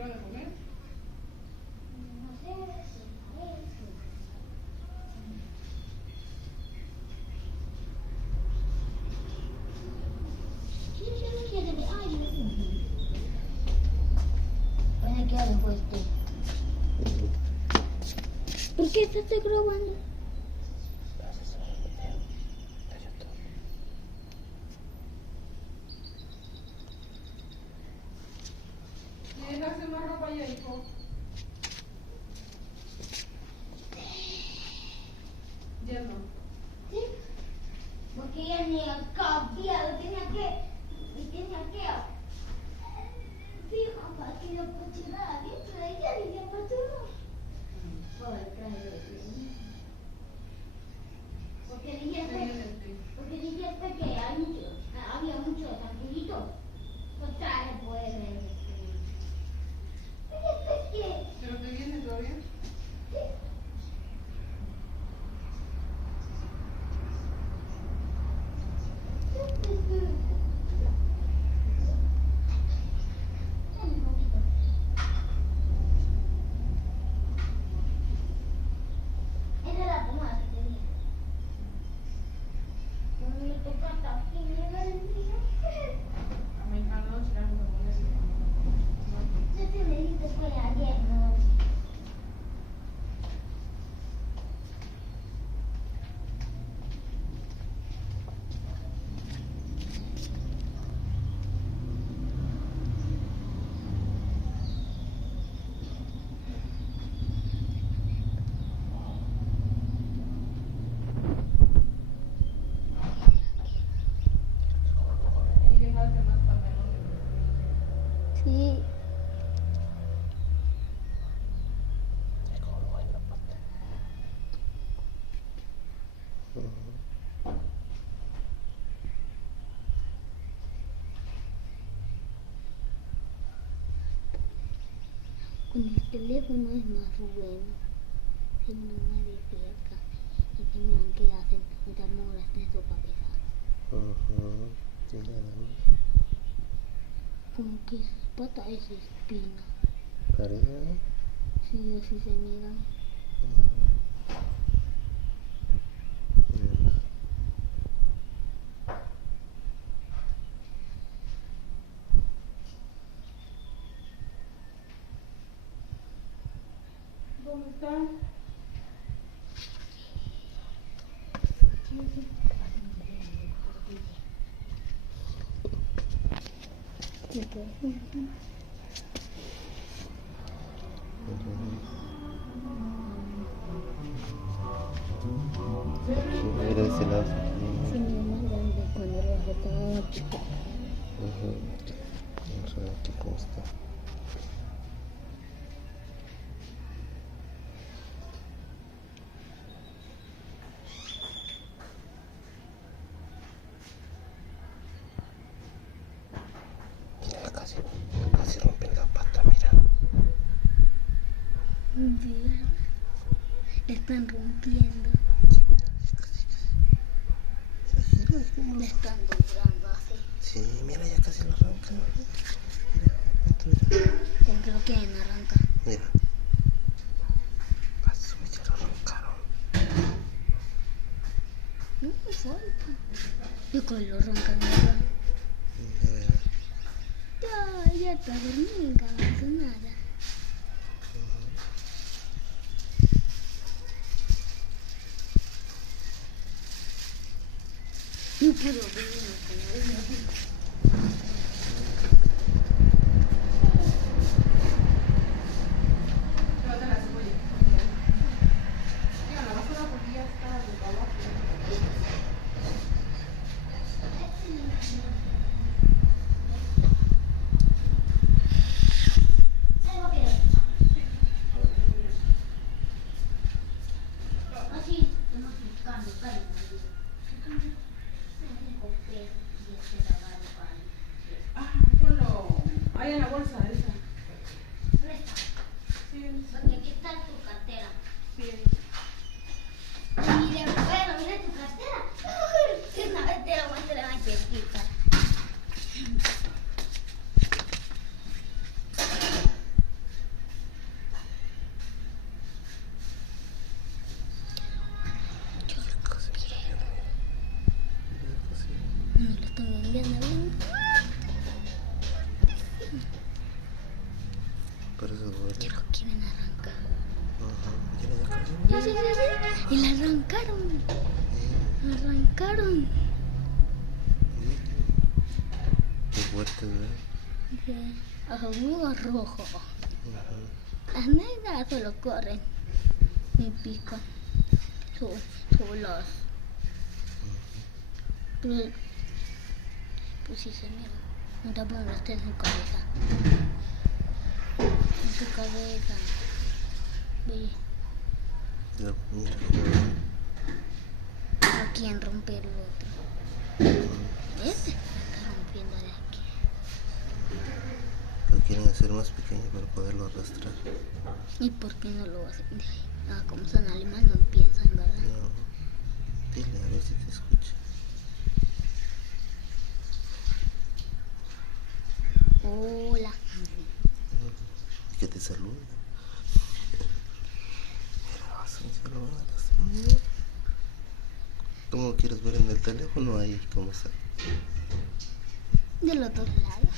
van a comer? No sé si parece. Yo no quiero ver. Ay, no sé. Bueno, ¿qué hago puesto? ¿Por qué estás grabando? ¿Y dejarse más ropa allá, hijo? Ya no. Sí, porque ya ni ha cambiado, tenía que, fijo, para que lo pusiera adentro de ella y ya pasó. Pobre traje. Porque dijiste que había mucho tranquilito. Pues traje pues. ¿Pero te viene todavía? Esa es la pomada que te dije. No me toca hasta fin del día. Anoche la vamos a poner. Yo te le dije que fue ayer, ¿no? Y dejaste más pantalones. Sí. Con el teléfono es más bueno. Si no nadie cerca. Y que miran qué hacen mientras no las de su cabeza. Como que sus patas es espina. ¿Parece? Sí, así se miran. ¿Dónde están? Mira ese lado. Sí, mi mamá grande cuando los estaba chico. Vamos a ver aquí cómo está. Mira, casi rompen la pata, mira. Mira, la están rompiendo. La están doblando así. Sí, mira, ya casi lo arrancan. Mira, esto, mira. Como que lo quieren arrancar. Mira. Paso, ya lo arrancaron. No me falta. Yo creo que lo arrancan ahora. Ya está dormida, no hace nada. No puedo ver. Llévate la cebolla. Llega la basura porque ya está de trabajo. Así, estamos buscando, Ah, ponlo ahí en la bolsa esa. Sí, porque aquí está tu cartera. sí. Y después, mira tu cartera. Es una cartera más grande que chiquita. Pero eso duele. Que lo quieren arrancar. Ajá. ¿Quieren sacar? Sí, sí, sí, sí. Y la arrancaron. La arrancaron. Qué fuerte, ¿verdad? Sí. Ojo rojo. Ajá. Las negras solo corren y pican los. Pues sí se mira. No te pongas en su cabeza. En su cabeza. Ve. Ya, mira. ¿A quién rompe el otro? Este está rompiendo de aquí. Lo quieren hacer más pequeño para poderlo arrastrar. ¿Y por qué no lo hacen de ahí? Ah, como son alemanes no piensan, ¿verdad? No. Dile a ver si te escucha. Hola. Que te saluda. Mira, se lo van a lastimar. ¿Cómo lo quieres ver en el teléfono? Ahí, ¿cómo está? Del otro lado.